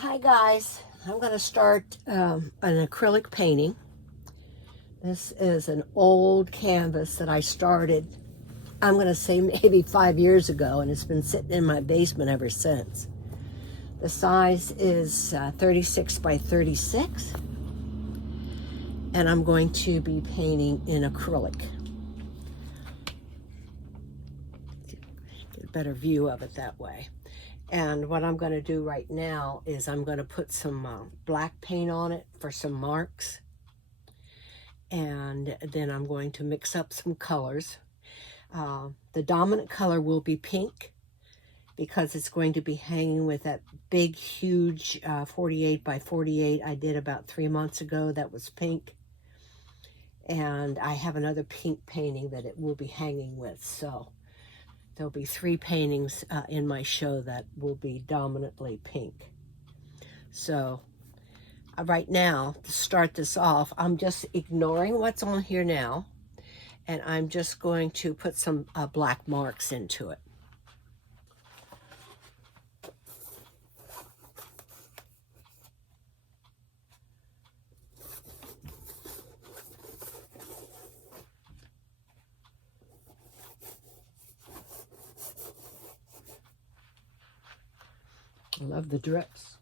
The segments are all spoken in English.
Hi guys, I'm going to start an acrylic painting. This is an old canvas that I started, I'm going to say maybe 5 years ago, and it's been sitting in my basement ever since. The size is 36 by 36, and I'm going to be painting in acrylic. Get a better view of it that way. And what I'm going to do right now is I'm going to put some black paint on it for some marks. And then I'm going to mix up some colors. The dominant color will be pink because it's going to be hanging with that big, huge 48 by 48 I did about 3 months ago. That was pink. And I have another pink painting that it will be hanging with. So there'll be 3 paintings in my show that will be dominantly pink. So right now, to start this off, I'm just ignoring what's on here now, and I'm just going to put some black marks into it. I love the drips.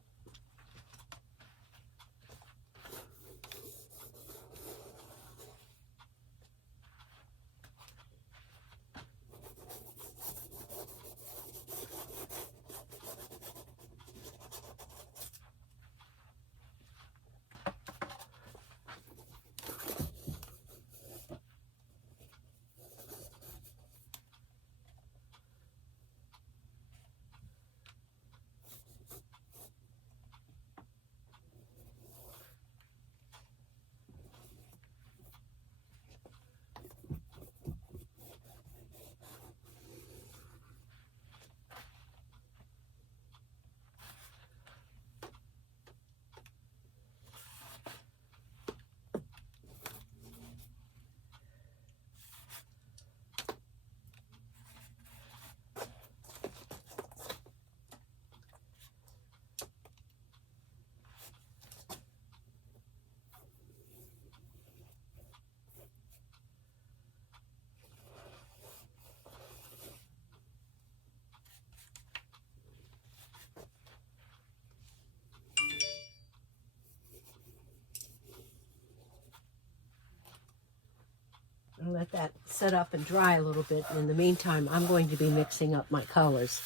I'll let that set up and dry a little bit. In the meantime, I'm going to be mixing up my colors,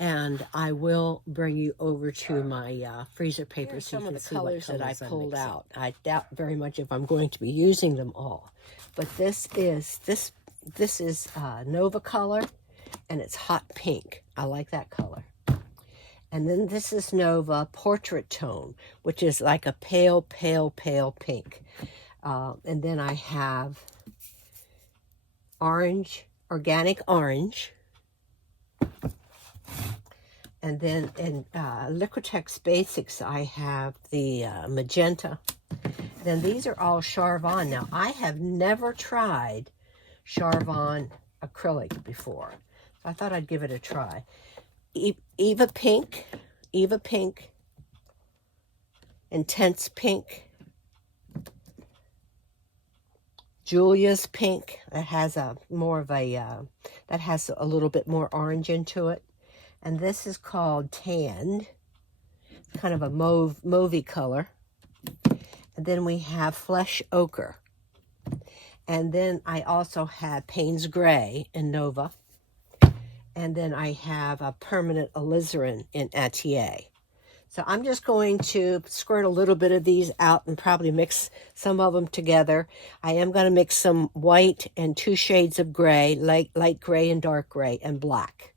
and I will bring you over to my freezer paper so you can see what colors that I pulled out. I doubt very much if I'm going to be using them all, but this is Nova color, and it's hot pink. I like that color. And then this is Nova Portrait Tone, which is like a pale, pale, pale pink. And then I have orange, organic orange. And then in Liquitex Basics, I have the magenta. Then these are all Charvon. Now, I have never tried Charvon acrylic before, so I thought I'd give it a try. Eva Pink, Intense Pink, Julia's Pink, that has a more of a, that has a little bit more orange into it. And this is called Tanned, kind of a mauvey color. And then we have Flesh Ochre. And then I also have Payne's Gray in Nova. And then I have a Permanent Alizarin in Atelier. So I'm just going to squirt a little bit of these out and probably mix some of them together. I am going to mix some white and 2 shades of gray, light gray and dark gray, and black.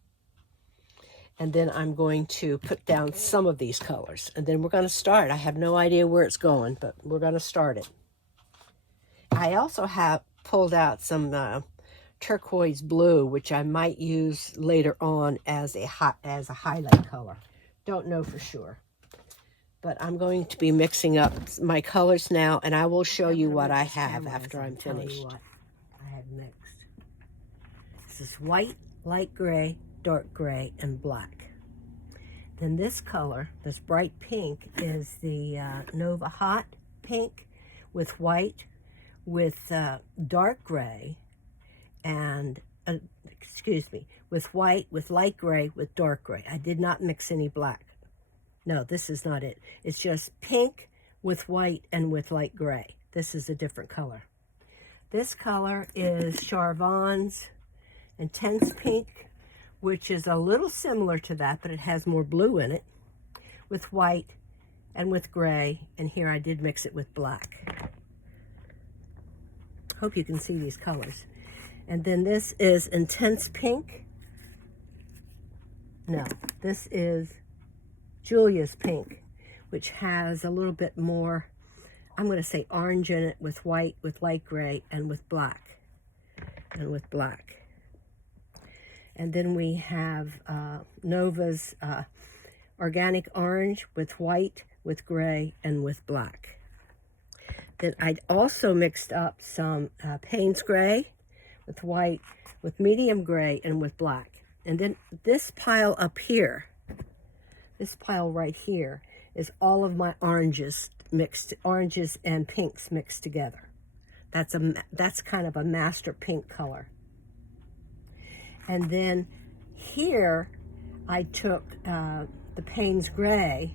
And then I'm going to put down some of these colors. And then we're going to start. I have no idea where it's going, but we're going to start it. I also have pulled out some turquoise blue, which I might use later on as a highlight color. Don't know for sure. But I'm going to be mixing up my colors now, and I will show you what I have after I'm finished. What I have mixed. This is white, light gray, dark gray, and black. Then this color, this bright pink, is the Nova Hot Pink with white, with dark gray, and, with white, with light gray, with dark gray. I did not mix any black. No, this is not it. It's just pink with white and with light gray. This is a different color. This color is Charvon's Intense Pink, which is a little similar to that, but it has more blue in it, with white and with gray, and here I did mix it with black. Hope you can see these colors. And then this is Intense Pink. No, this is Julia's Pink, which has a little bit more, I'm going to say orange in it, with white, with light gray, and with black. And then we have Nova's Organic Orange with white, with gray, and with black. Then I also mixed up some Payne's Gray with white, with medium gray, and with black. And then this pile up here, this pile right here, is all of my oranges mixed, oranges and pinks mixed together. That's kind of a master pink color. And then here I took the Payne's Gray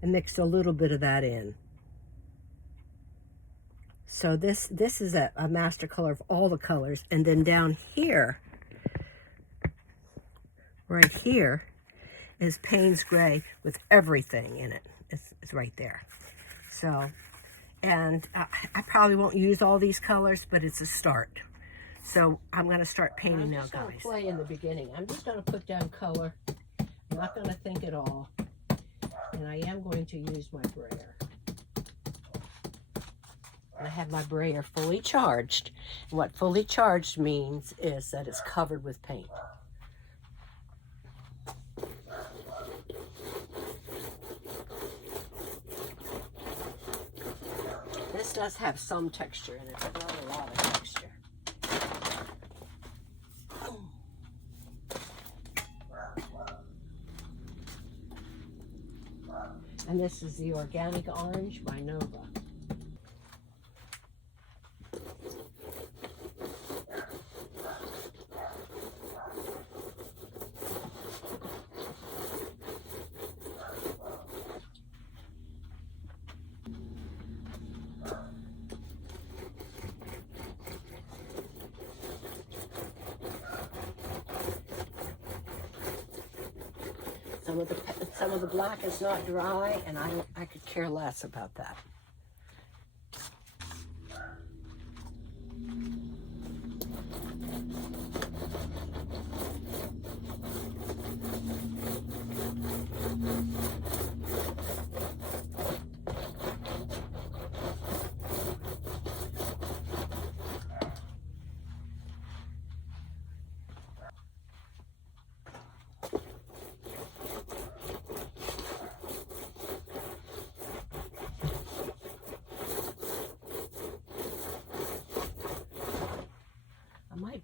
and mixed a little bit of that in. So this is a master color of all the colors. And then down here, right here, is Payne's Gray with everything in it. It's right there. So, and I probably won't use all these colors, but it's a start. So I'm going to start painting now, guys. I'm just going to play in the beginning. I'm just going to put down color. I'm not going to think at all. And I am going to use my brayer. I have my brayer fully charged. And what fully charged means is that it's covered with paint. This does have some texture in it, but not a lot of texture. And this is the Organic Orange by Nova. Some of the black is not dry, and I could care less about that.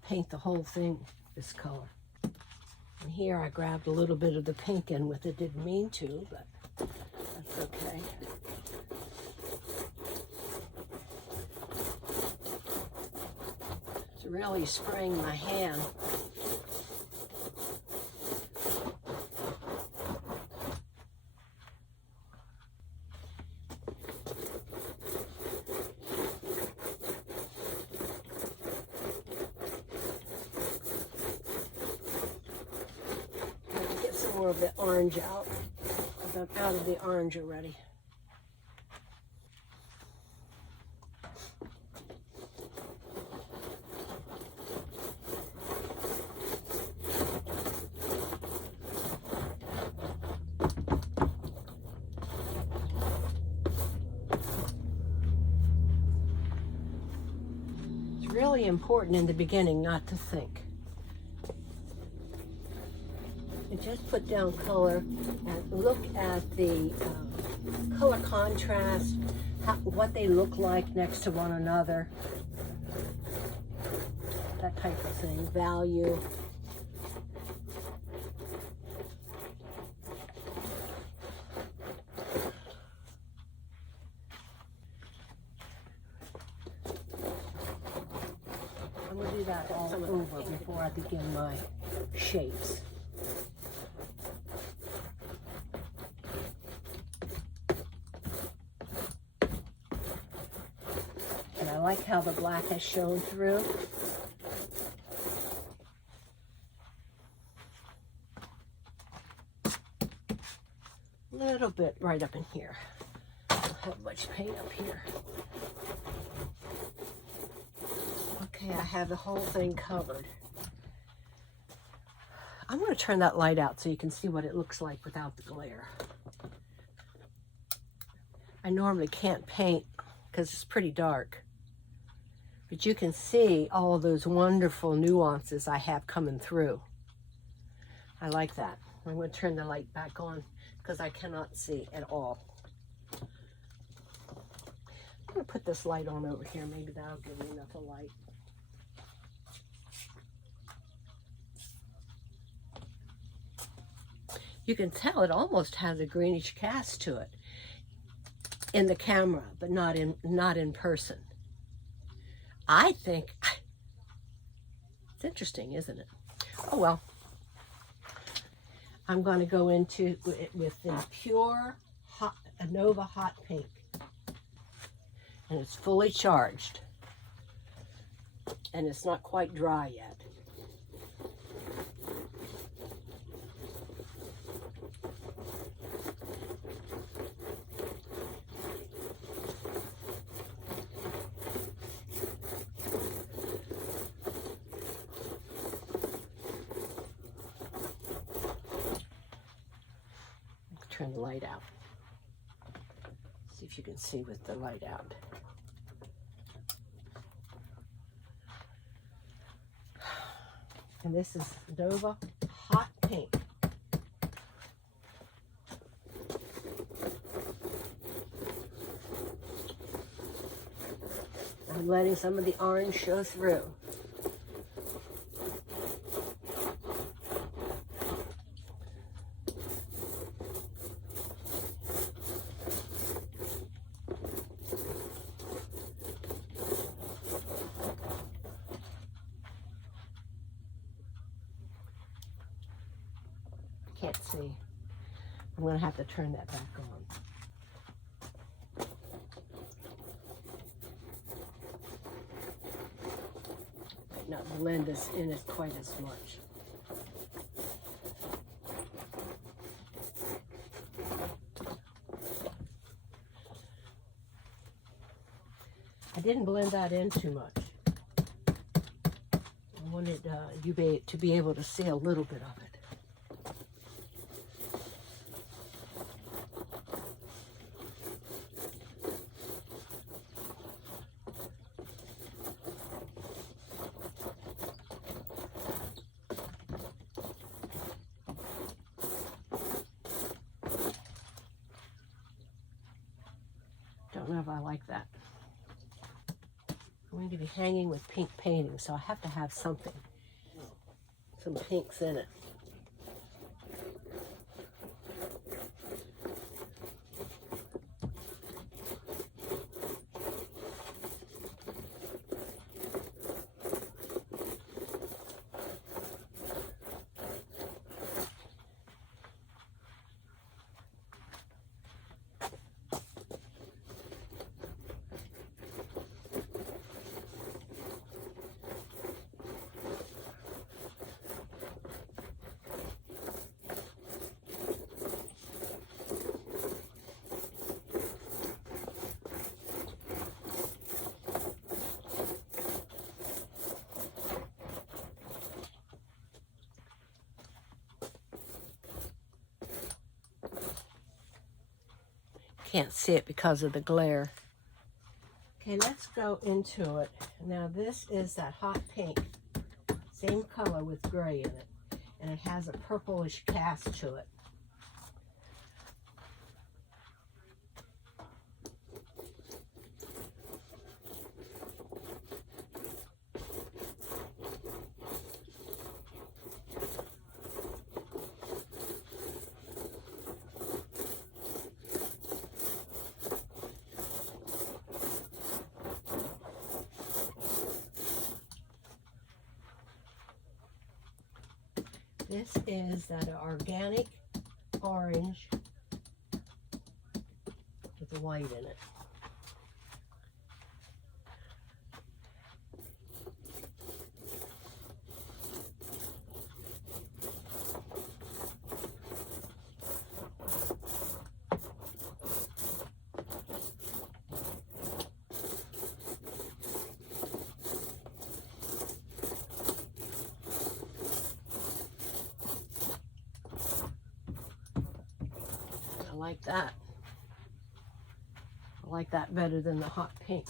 Paint the whole thing this color. And here I grabbed a little bit of the pink in with it. Didn't mean to, but that's okay. It's really spraying my hand. More of the orange out, because I'm out of the orange already. It's really important in the beginning not to think. And just put down color and look at the color contrast, what they look like next to one another, that type of thing, value. do that all over before I begin my shapes. And I like how the black has shown through. A little bit right up in here. I don't have much paint up here. Okay, I have the whole thing covered. I'm going to turn that light out so you can see what it looks like without the glare. I normally can't paint because it's pretty dark. But you can see all of those wonderful nuances I have coming through. I like that. I'm going to turn the light back on because I cannot see at all. I'm going to put this light on over here. Maybe that'll give me enough of light. You can tell it almost has a greenish cast to it in the camera, but not in person. I think it's interesting, isn't it? Oh well. I'm going to go into it with the pure Nova hot pink, and it's fully charged, and it's not quite dry yet. Turn the light out. See if you can see with the light out. And this is Nova hot pink. I'm letting some of the orange show through. Can't see. I'm going to have to turn that back on. Might not blend this in it quite as much. I didn't blend that in too much. I wanted you to be able to see a little bit of it. Don't know if I like that. I'm going to be hanging with pink painting, so I have to have something, some pinks in it. Can't see it because of the glare. Okay, let's go into it. Now this is that hot pink, same color with gray in it, and it has a purplish cast to it. This is that organic orange with the white in it. I like that. I like that better than the hot pink.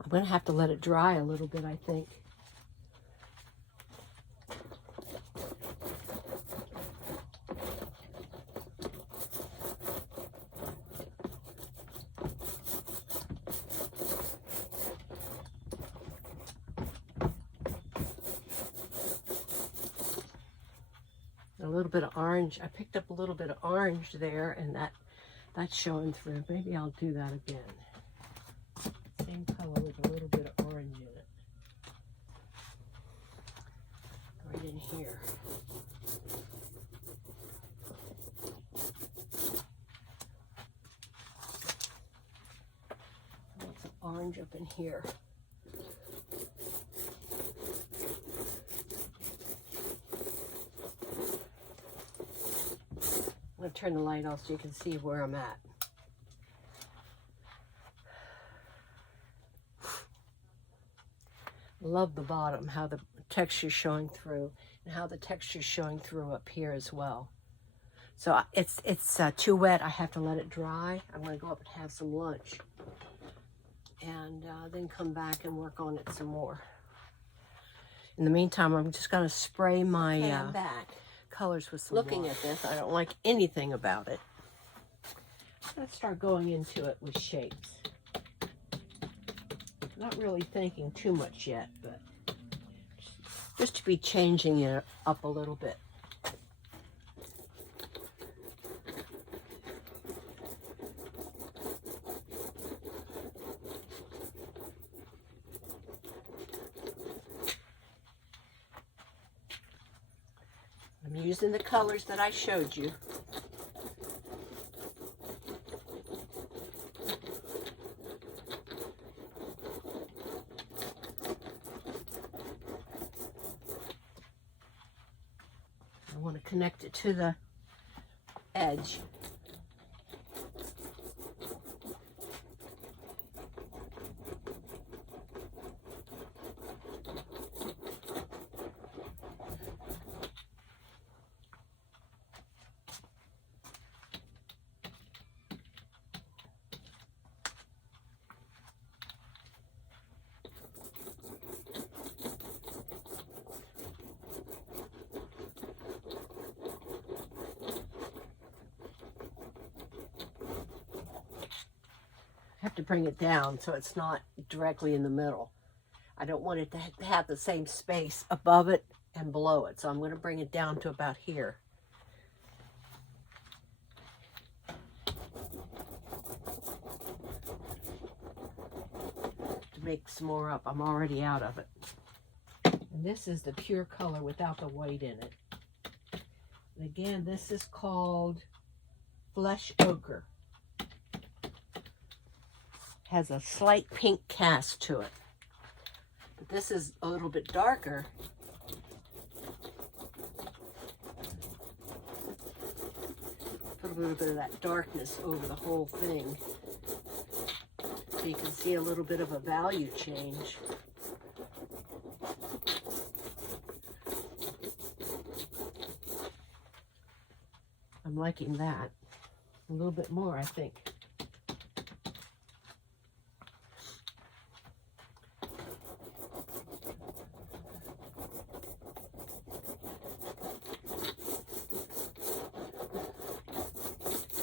I'm going to have to let it dry a little bit, I think. A little bit of orange. I picked up a little bit of orange there, and that's showing through. Maybe I'll do that again. Same color with a little bit of orange in it. Right in here. I want some orange up in here. I'm going to turn the light off so you can see where I'm at. Love the bottom, how the texture's showing through, and how the texture's showing through up here as well. So it's too wet. I have to let it dry. I'm going to go up and have some lunch, and then come back and work on it some more. In the meantime, I'm just going to spray my colors with some Looking water. At this, I don't like anything about it. I'm going to start going into it with shapes. Not really thinking too much yet, but just to be changing it up a little bit. I'm using the colors that I showed you. I want to connect it to the edge. I have to bring it down so it's not directly in the middle. I don't want it to have the same space above it and below it, so I'm going to bring it down to about here. To make some more up. I'm already out of it. And this is the pure color without the white in it. And again, this is called Flesh Ochre. Has a slight pink cast to it. But this is a little bit darker. Put a little bit of that darkness over the whole thing. So you can see a little bit of a value change. liking that a little bit more, I think.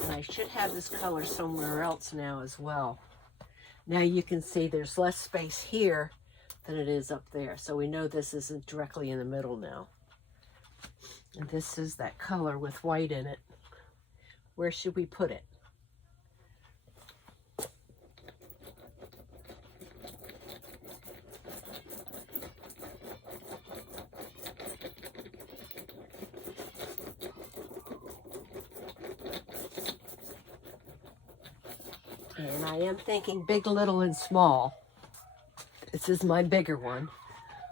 And I should have this color somewhere else now as well. Now you can see there's less space here than it is up there. So we know this isn't directly in the middle now. And this is that color with white in it. Where should we put it? And I am thinking big, little, and small. This is my bigger one.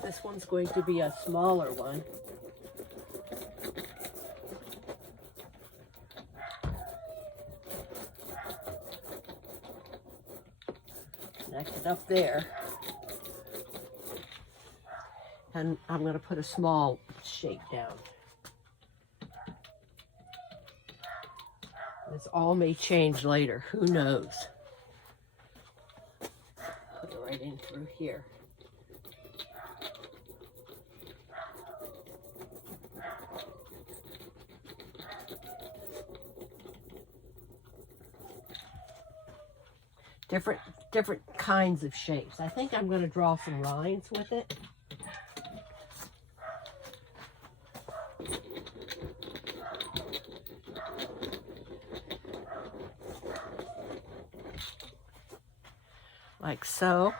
This one's going to be a smaller one. Connect it up there. And I'm going to put a small shape down. This all may change later. Who knows? Put it right in through here. Different kinds of shapes. I think I'm going to draw some lines with it. Like so.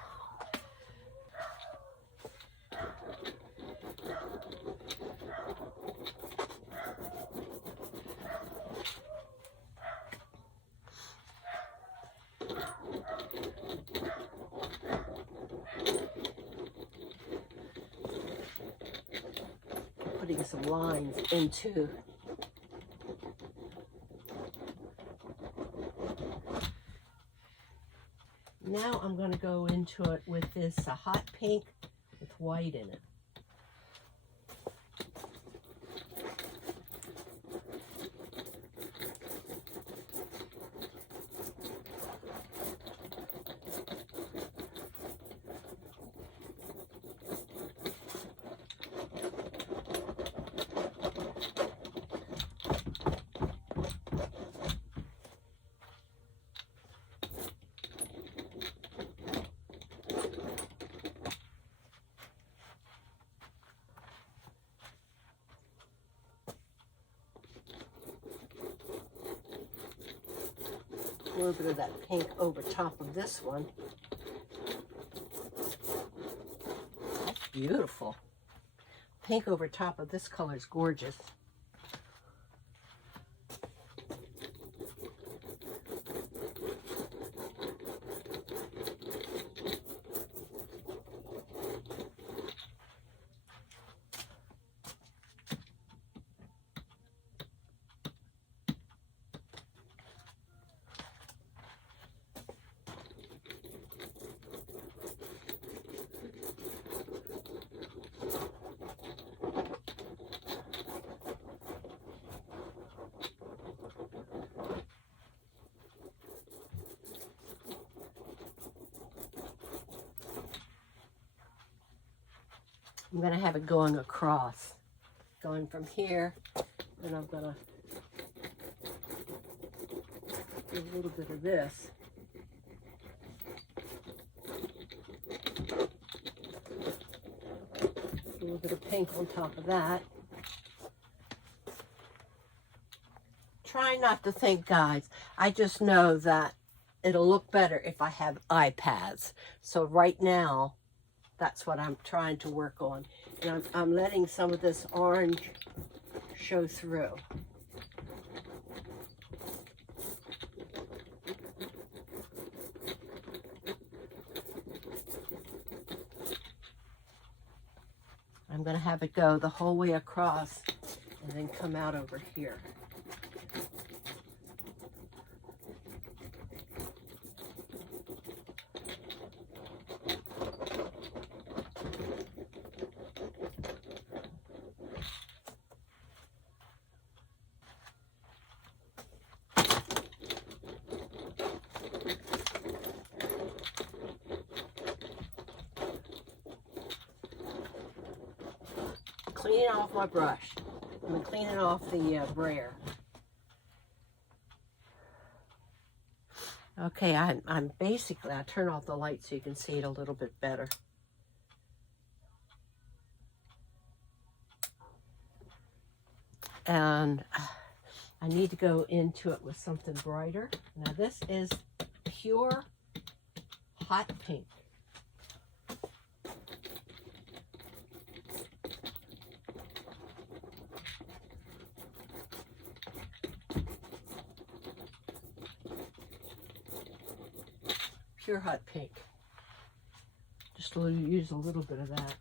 Putting some lines into now I'm going to go into it with this hot pink with white in it. A little bit of that pink over top of this one. That's beautiful. Pink over top of this color is gorgeous. I'm going to have it going across, going from here, and I'm going to do a little bit of this. A little bit of pink on top of that. Try not to think, guys. I just know that it'll look better if I have iPads. So right now, that's what I'm trying to work on. And I'm letting some of this orange show through. I'm going to have it go the whole way across and then come out over here. cleaning off my brush. I'm cleaning off the brayer. Okay, I'm basically, I turn off the light so you can see it a little bit better. And I need to go into it with something brighter. Now this is pure hot pink. Pure hot pink. Just use a little bit of that.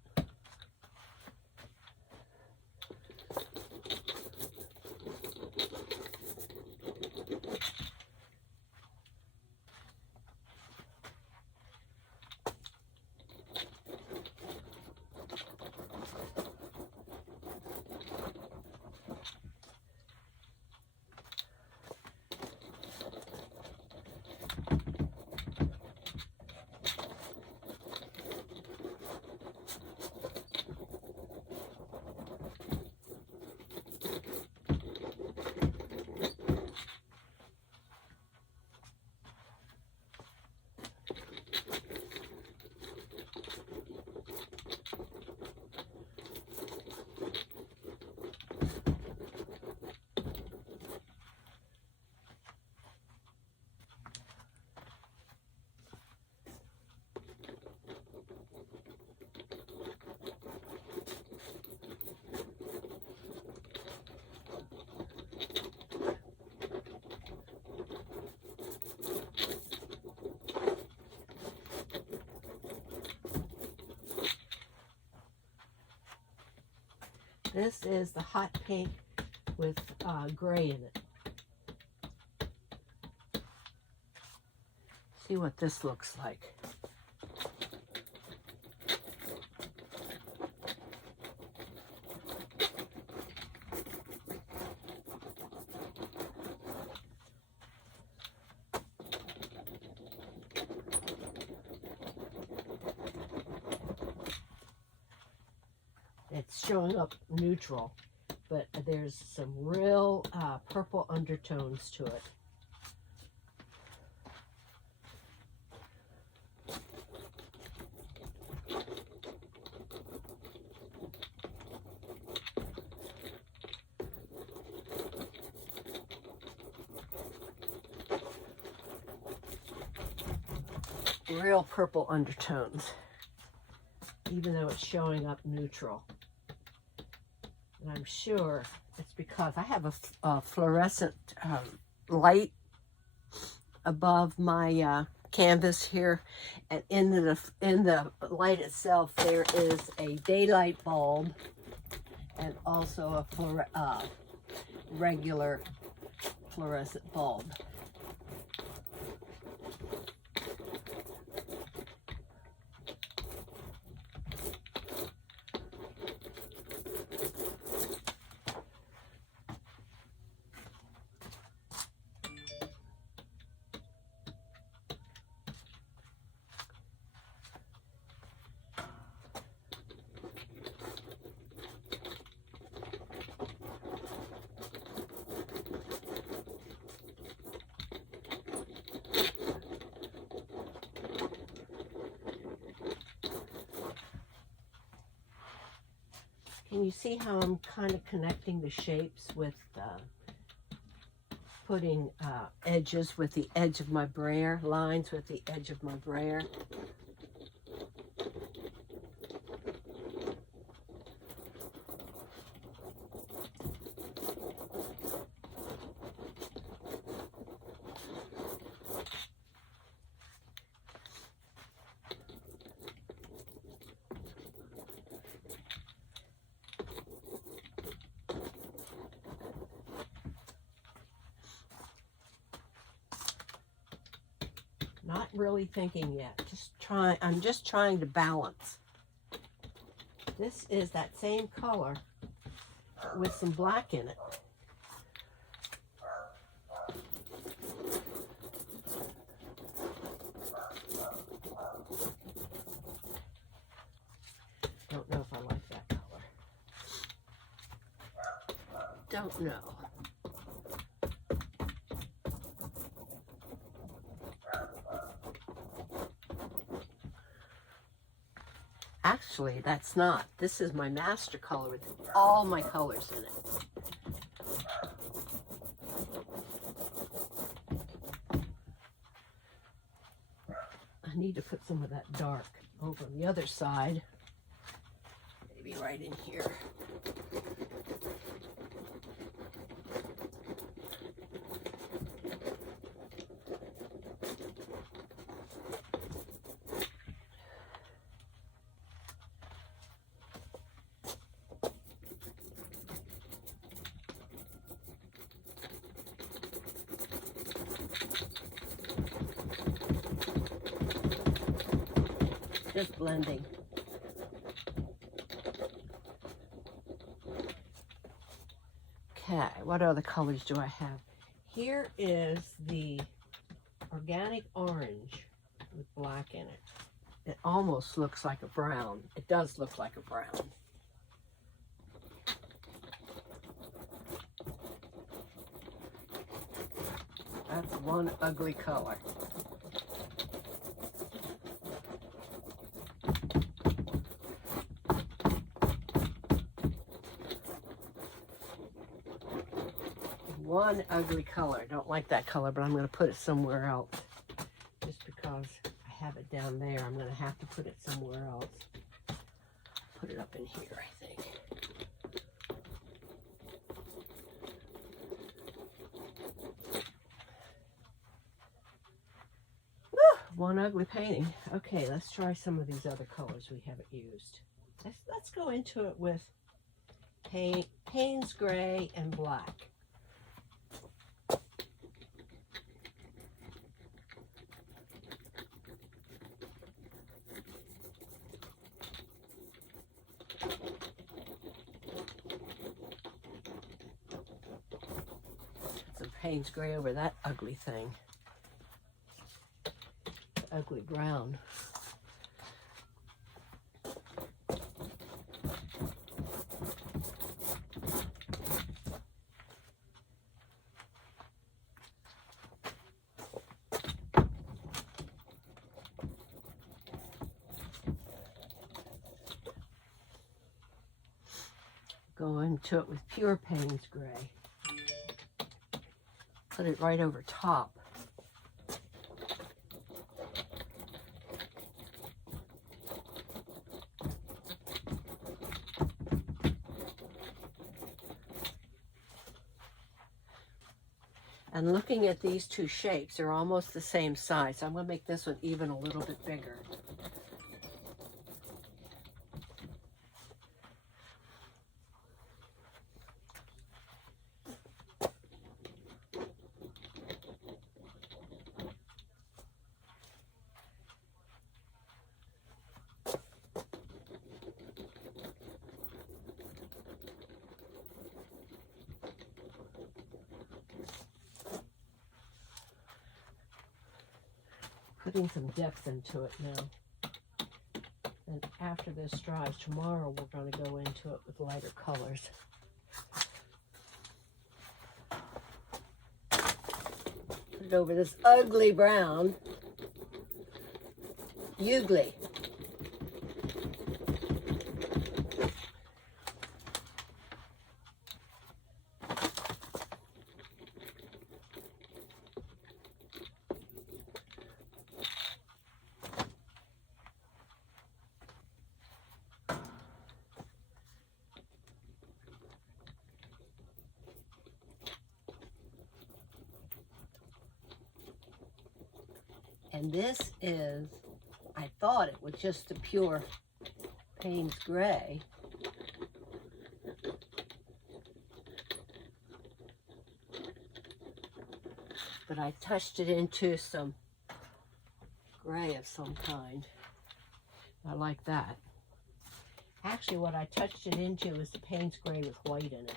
This is the hot pink with gray in it. See what this looks like. It's showing up neutral, but there's some real purple undertones to it. Real purple undertones, even though it's showing up neutral. And I'm sure it's because I have a fluorescent light above my canvas here, and in the light itself there is a daylight bulb and also a regular fluorescent bulb. Can you see how I'm kind of connecting the shapes with putting edges with the edge of my brayer, lines with the edge of my brayer? Not really thinking yet. I'm just trying to balance. This is that same color with some black in it. Don't know if I like that color. don't know. Actually, that's not. This is my master color with all my colors in it. I need to put some of that dark over on the other side. Maybe right in here. Just blending. Okay, what other colors do I have? Here is the organic orange with black in it. It almost looks like a brown. It does look like a brown. That's one ugly color. One ugly color. Don't like that color, but I'm going to put it somewhere else. Just because I have it down there, I'm going to have to put it somewhere else. Put it up in here, I think. One ugly painting. Okay, let's try some of these other colors we haven't used. Let's go into it with Payne's Gray and black. Some Payne's Gray over that ugly thing. Ugly brown. Go into it with pure Payne's Gray. Put it right over top. And looking at these two shapes, they're almost the same size. So I'm going to make this one even a little bit bigger. Putting some depth into it now. And after this dries, tomorrow we're going to go into it with lighter colors. Put it over this ugly brown. Ugly. And this is, I thought it was just the pure Payne's Gray. But I touched it into some gray of some kind. I like that. Actually, what I touched it into was the Payne's Gray with white in it.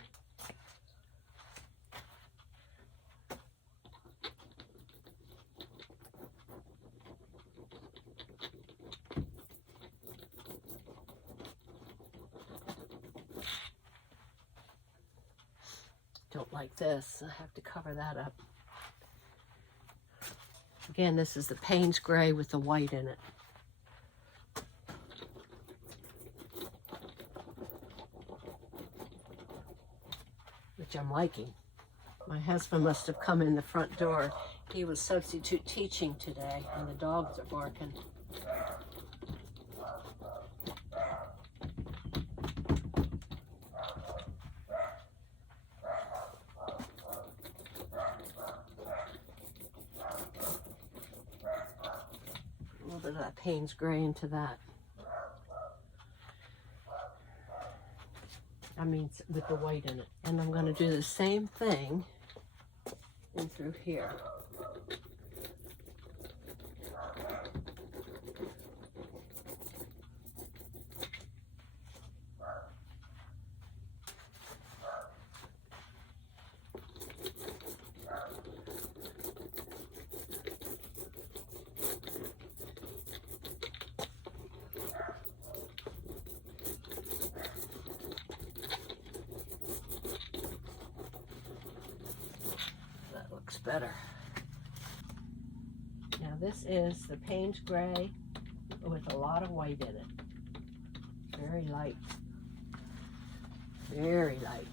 like this. I have to cover that up. Again, this is the Payne's Gray with the white in it. Which I'm liking. My husband must have come in the front door. He was substitute teaching today, and the dogs are barking. A little bit of that Payne's Gray into that. I mean, with the white in it. And I'm going to do the same thing in through here. Better. Now this is the Payne's Gray with a lot of white in it. Very light. Very light.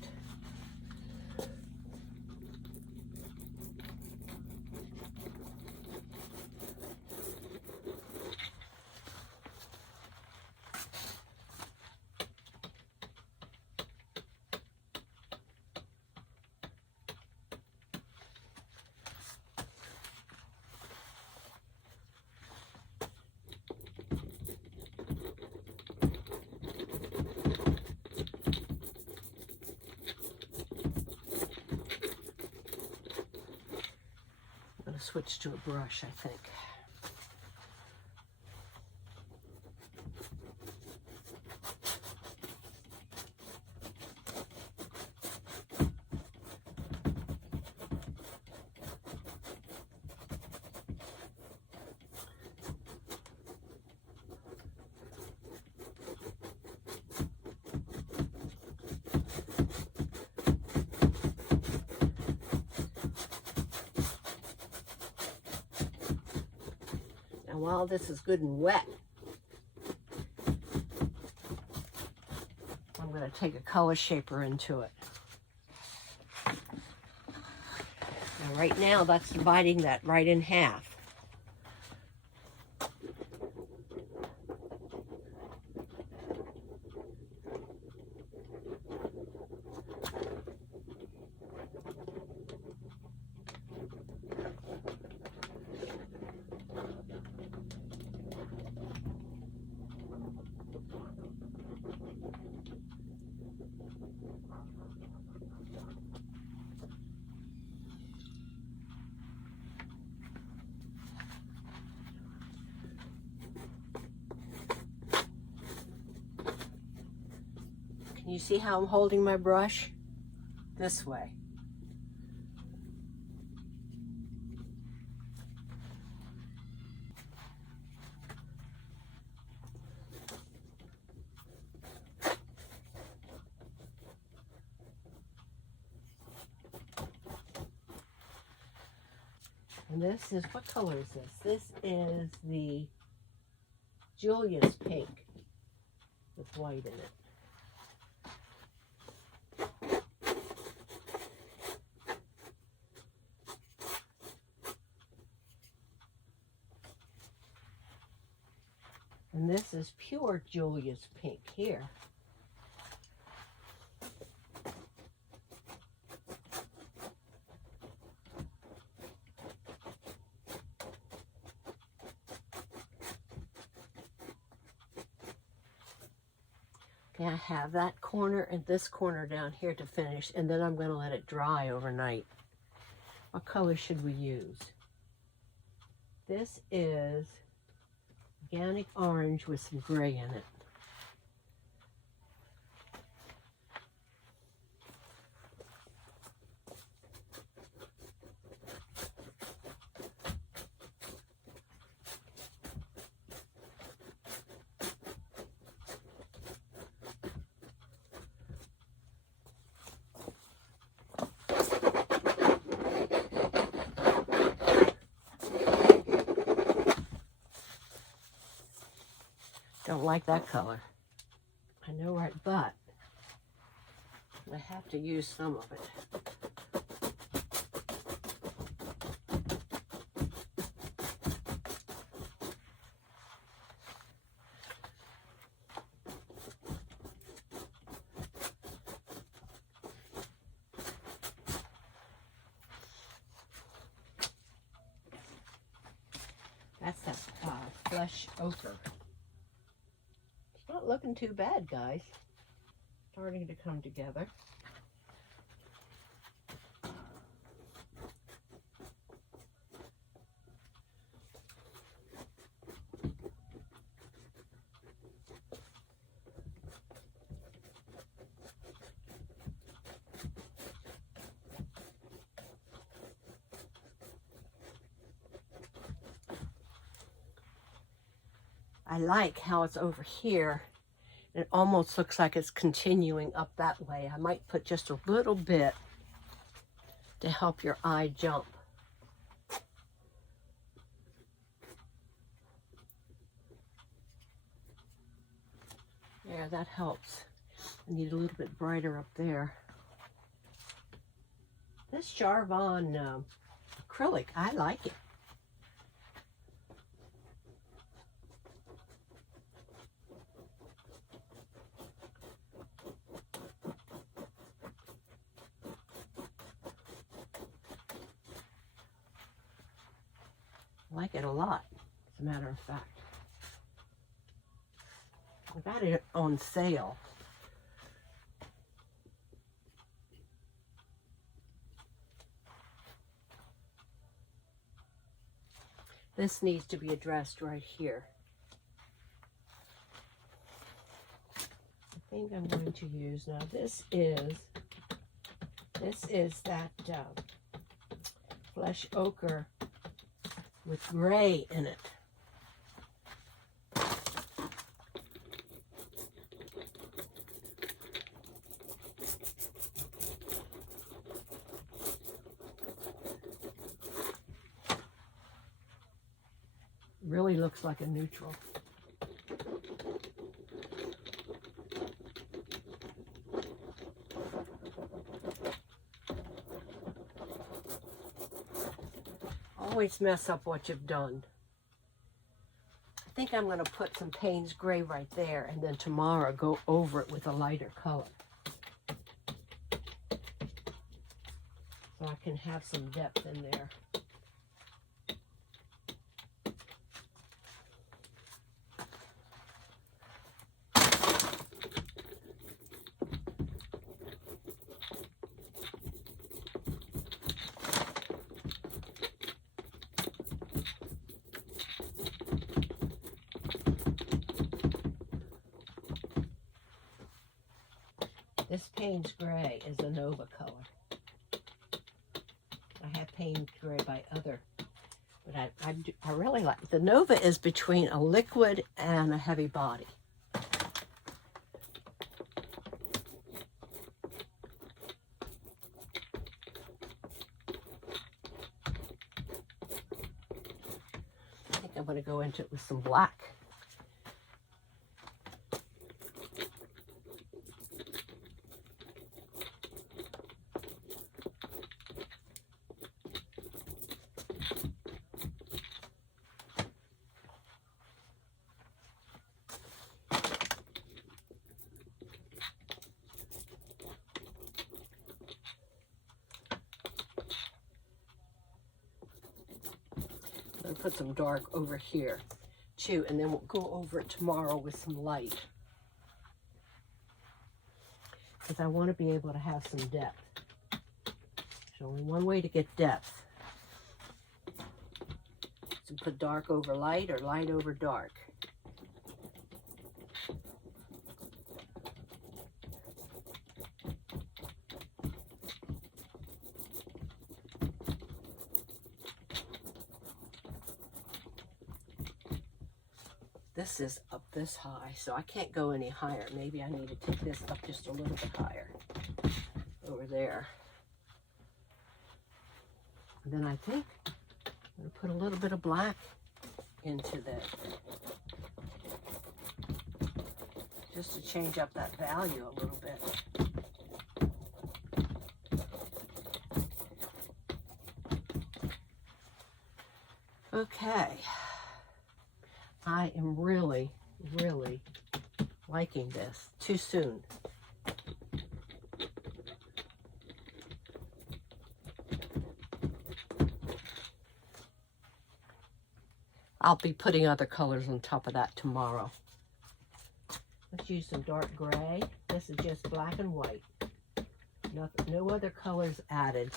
Switch to a brush, I think. While this is good and wet, I'm going to take a color shaper into it. Now right now that's dividing that right in half. Can you see how I'm holding my brush? This way. And this is, what color is this? This is the Julia's pink with white in it. And this is pure Julia's pink here. Okay, I have that corner and this corner down here to finish, and then I'm going to let it dry overnight. What color should we use? This is organic orange with some gray in it. Don't like that color. I know, right? But I have to use some of it. That's that flesh ochre. It's not looking too bad, guys. Starting to come together. I like how it's over here. It almost looks like it's continuing up that way. I might put just a little bit to help your eye jump. There, that helps. I need a little bit brighter up there. This Jarvon acrylic, I like it. I like it a lot, as a matter of fact. I got it on sale. This needs to be addressed right here. I think I'm going to use, now this is that flesh ochre with gray in it. Really looks like a neutral. Always mess up what you've done. I think I'm going to put some Payne's Gray right there, and then tomorrow go over it with a lighter color. So I can have some depth in there. This Payne's Gray is a Nova color. I have Payne's Gray by other, but I really like, the Nova is between a liquid and a heavy body. I think I'm going to go into it with some black. Put some dark over here too, and then we'll go over it tomorrow with some light, because I want to be able to have some depth. There's only one way to get depth. So put dark over light or light over dark. This is up this high, so I can't go any higher. Maybe I need to take this up just a little bit higher over there. And then I think I'm going to put a little bit of black into this. just to change up that value a little bit. Okay, I am really, really liking this. Too soon. I'll be putting other colors on top of that tomorrow. Let's use some dark gray. This is just black and white. No other colors added.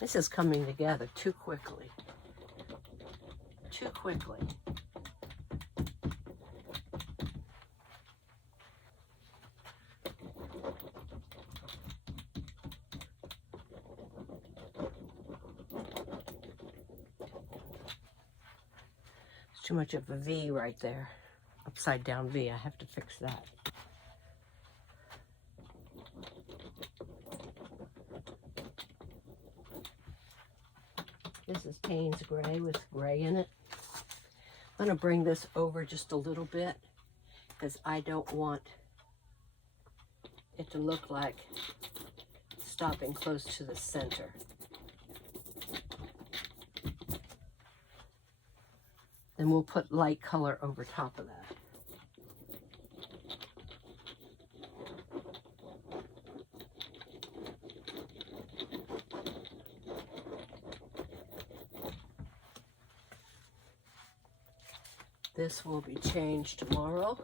This is coming together too quickly. Too quickly. It's too much of a V right there. Upside down V. I have to fix that. This is Payne's Gray with gray in it. I'm going to bring this over just a little bit because I don't want it to look like stopping close to the center. Then we'll put light color over top of that. This will be changed tomorrow.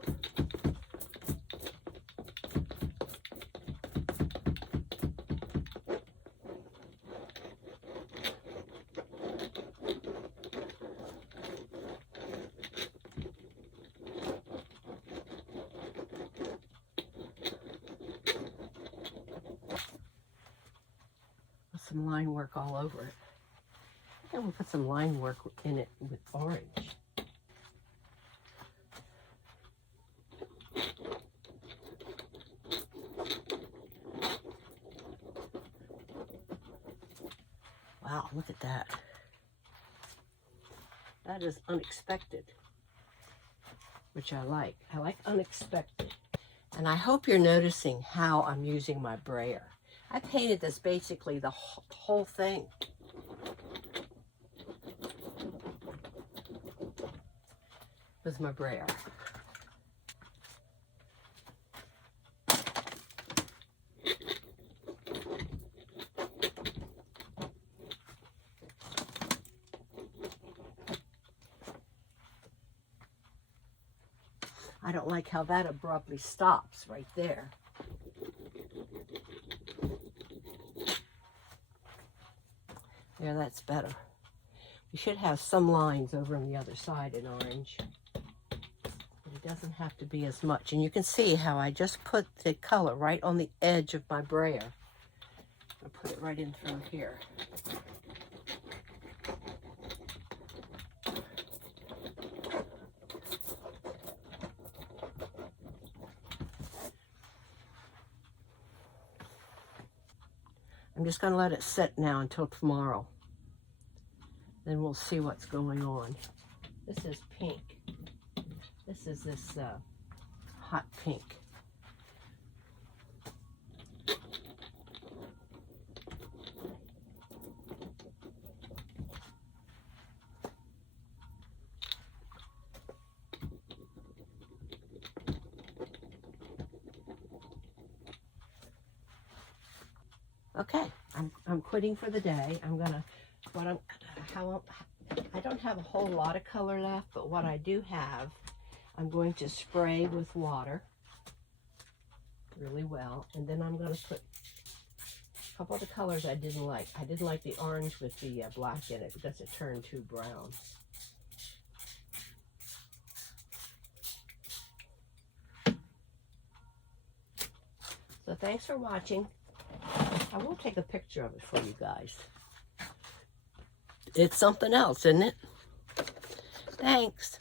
Put some line work all over it. And we'll put some line work in it with orange. Wow, look at that. That is unexpected, which I like. I like unexpected. And I hope you're noticing how I'm using my brayer. I painted this basically the whole thing. With my brayer. I don't like how that abruptly stops right there. Yeah, that's better. We should have some lines over on the other side in orange. But it doesn't have to be as much. And you can see how I just put the color right on the edge of my brayer. I'll put it right in through here. I'm just going to let it sit now until tomorrow. Then we'll see what's going on. This is pink. This is this hot pink. Okay, I'm quitting for the day. I don't have a whole lot of color left, but what I do have, I'm going to spray with water really well, and then I'm going to put a couple of the colors I didn't like. I didn't like the orange with the black in it because it turned too brown. So thanks for watching. I will take a picture of it for you guys. It's something else, isn't it? Thanks.